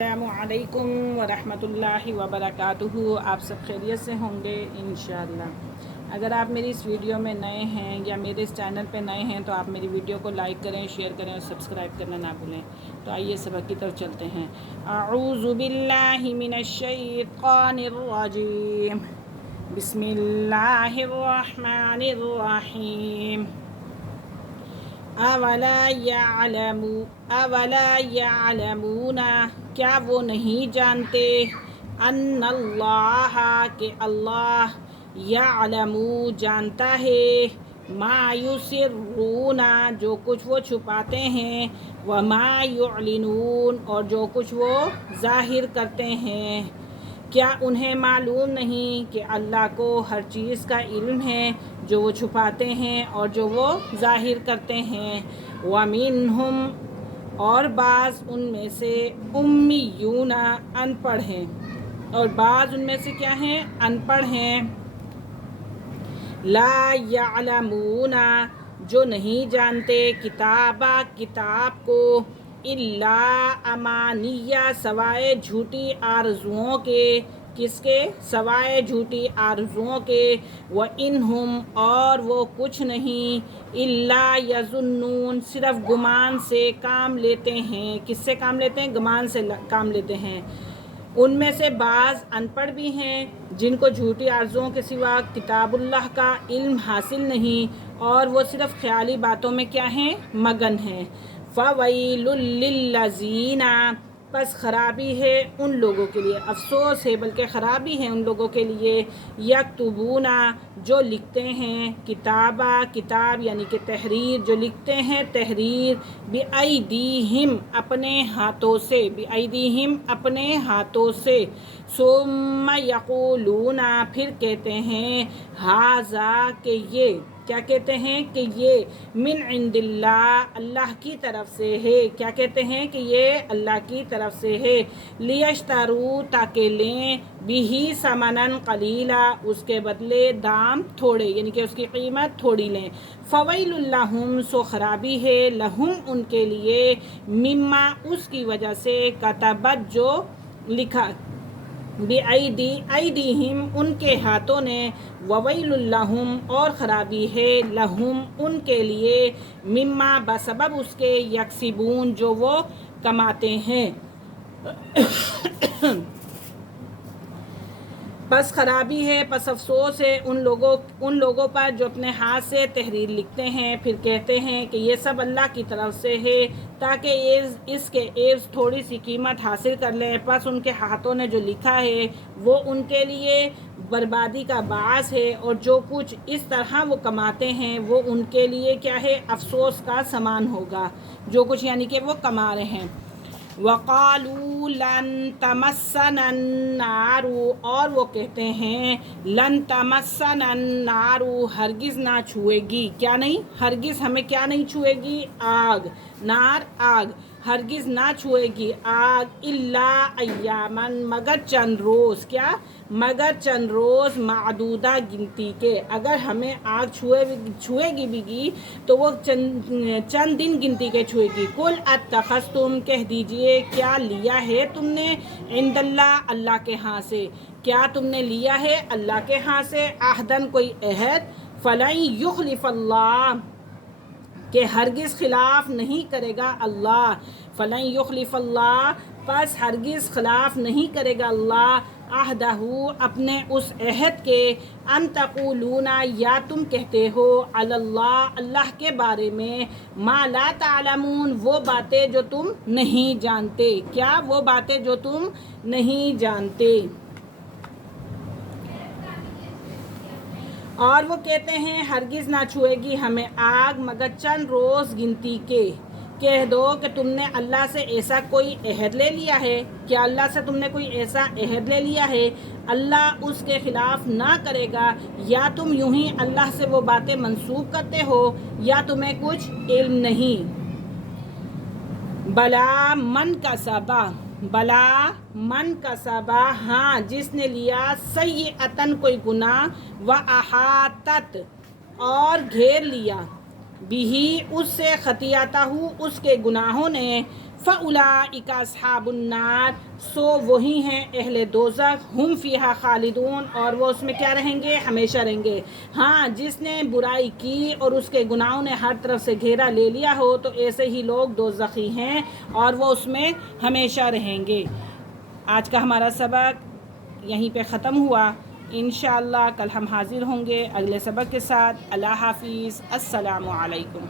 अस्सलामुअलैकुम वरहमतुल्लाहि वबरकातुहू। आप सब खैरियत से होंगे इंशाअल्लाह। अगर आप मेरी इस वीडियो में नए हैं या मेरे इस चैनल पे नए हैं तो आप मेरी वीडियो को लाइक करें, शेयर करें और सब्सक्राइब करना ना भूलें। तो आइए सबक की तरफ चलते हैं। अऊज़ु बिल्लाहि मिनश्शैतानिर्रजीम, बिस्मिल्लाहिर्रहमानिर्रहीम। अवला यालमूना, क्या वो नहीं जानते, अन्नल्लाह के अल्लाह, यालमू जानता है, मा युसिर्रूना जो कुछ वो छुपाते हैं, व मा युअलिनून और जो कुछ वो ज़ाहिर करते हैं। क्या उन्हें मालूम नहीं कि अल्लाह को हर चीज़ का इल्म है, जो वो छुपाते हैं और जो वो ज़ाहिर करते हैं। वमिनहुम और बाज़ उनमें से उम्मीयूना अनपढ़ हैं, और बाज़ उनमें से क्या हैं, अनपढ़ हैं। ला यालमूना जो नहीं जानते, किताबा किताब को, इल्ला अमानिया सवाए झूठी आरजुओं के, किसके, सवाए झूठी आरजुओं के। व इनहुम और वो कुछ नहीं, इल्ला यजुन्नून सिर्फ गुमान से काम लेते हैं। किससे काम लेते हैं, गुमान से काम लेते हैं। उनमें से बाज़ अनपढ़ भी हैं जिनको झूठी आरजुओं के सिवा किताबुल्लाह का इल्म हासिल नहीं, और वो सिर्फ ख्याली बातों में क्या हैं, मगन हैं। फ़वैलुल लिल्लज़ीना बस ख़राबी है उन लोगों के लिए, अफसोस है बल्कि ख़राबी है उन लोगों के लिए, यक्तुबूना जो लिखते हैं, किताबा किताब यानी कि तहरीर, जो लिखते हैं तहरीर, बिअयदीहिम अपने हाथों से, बिअयदीहिम अपने हाथों से, सुम्मा यक़ूलूना फिर कहते हैं, हाज़ा के ये, क्या कहते हैं कि ये, मिन इंदिल्लाह अल्लाह की तरफ से है। क्या कहते हैं कि ये अल्लाह की तरफ से है। लियश्तरू ताकि लें, बिही समनन कलीला उसके बदले दाम थोड़े, यानी कि उसकी कीमत थोड़ी लें। फ़वैलुल लहुम सो खराबी है, लहुम उनके लिए, मिम्मा उसकी वजह से, कतबत जो लिखा, बिअयदीहिम उनके हाथों ने, ववैलुल लहुम और ख़राबी है, लहुम उनके लिए, मिम्मा बसबब उसके, यक्सिबून जो वो कमाते हैं। बस ख़राबी है, बस अफसोस है उन लोगों पर जो अपने हाथ से तहरीर लिखते हैं, फिर कहते हैं कि ये सब अल्लाह की तरफ से है, ताकि इसके एवज थोड़ी सी कीमत हासिल कर लें। बस उनके हाथों ने जो लिखा है वो उनके लिए बर्बादी का बास है, और जो कुछ इस तरह वो कमाते हैं वो उनके लिए क्या है, अफसोस का समान होगा, जो कुछ यानी कि वो कमा रहे हैं। वक़ालू लन तमस्सनन नारू और वो कहते हैं, लन तमस्सनन नारू हरगिज़ ना छुएगी, क्या नहीं, हरगिज़ हमें क्या नहीं छुएगी, आग, नार आग, हरगिज़ ना छुएगी आग, इल्ला अय्यामन मगर चंद रोज़, क्या, मगर चंद रोज़, मादूदा गिनती के। अगर हमें आग छुएगी भी तो वो चंद दिन गिनती के छुएगी। कुल अत्तखज़्तुम कह दीजिए, क्या लिया है तुमने, इंदल्लाह अल्लाह के यहाँ से, क्या तुमने लिया है अल्लाह के यहाँ से, अहदन कोई अहद, फ़लन युख़लिफ़ल्लाह कि हरगिज़ ख़िलाफ़ नहीं करेगा अल्लाह, फ़लन युख़लिफ़ल्लाह बस हरगिज़ ख़िलाफ़ नहीं करेगा अल्लाह, अहदहू अपने उस अहद के, अन तक़ूलूना या तुम कहते हो, अल्लाह अल्लाह के बारे में, मा ला तालमून वो बातें जो तुम नहीं जानते, क्या, वो बातें जो तुम नहीं जानते। और वो कहते हैं हरगिज़ ना छुएगी हमें आग मगर चंद रोज़ गिनती के। कह दो कि तुमने अल्लाह से ऐसा कोई अहद ले लिया है, क्या अल्लाह से तुमने कोई ऐसा अहद ले लिया है, अल्लाह उसके ख़िलाफ़ ना करेगा, या तुम यूं ही अल्लाह से वो बातें मंसूब करते हो, या तुम्हें कुछ इल्म नहीं। बला मन का सबा, बला मन का सबा हाँ जिसने लिया, सय्यअतन कोई गुनाह, व अहातत और घेर लिया, बिही उससे, खतियाताहू उसके गुनाहों ने, فَأُولَٰئِکَ أَصْحَابُ النَّارِ، سو وہی ہیں اہل دوزخ، ہم فیہا خالدون، اور وہ اس میں کیا رہیں گے؟ ہمیشہ رہیں گے۔ ہاں، جس نے برائی کی اور اس کے گناہوں نے ہر طرف سے گھیرا لے لیا ہو تو ایسے ہی لوگ دوزخی ہیں اور وہ اس میں ہمیشہ رہیں گے۔ آج کا ہمارا سبق یہیں پہ ختم ہوا۔ انشاءاللہ کل ہم حاضر ہوں گے اگلے سبق کے ساتھ۔ اللہ حافظ، السلام علیکم۔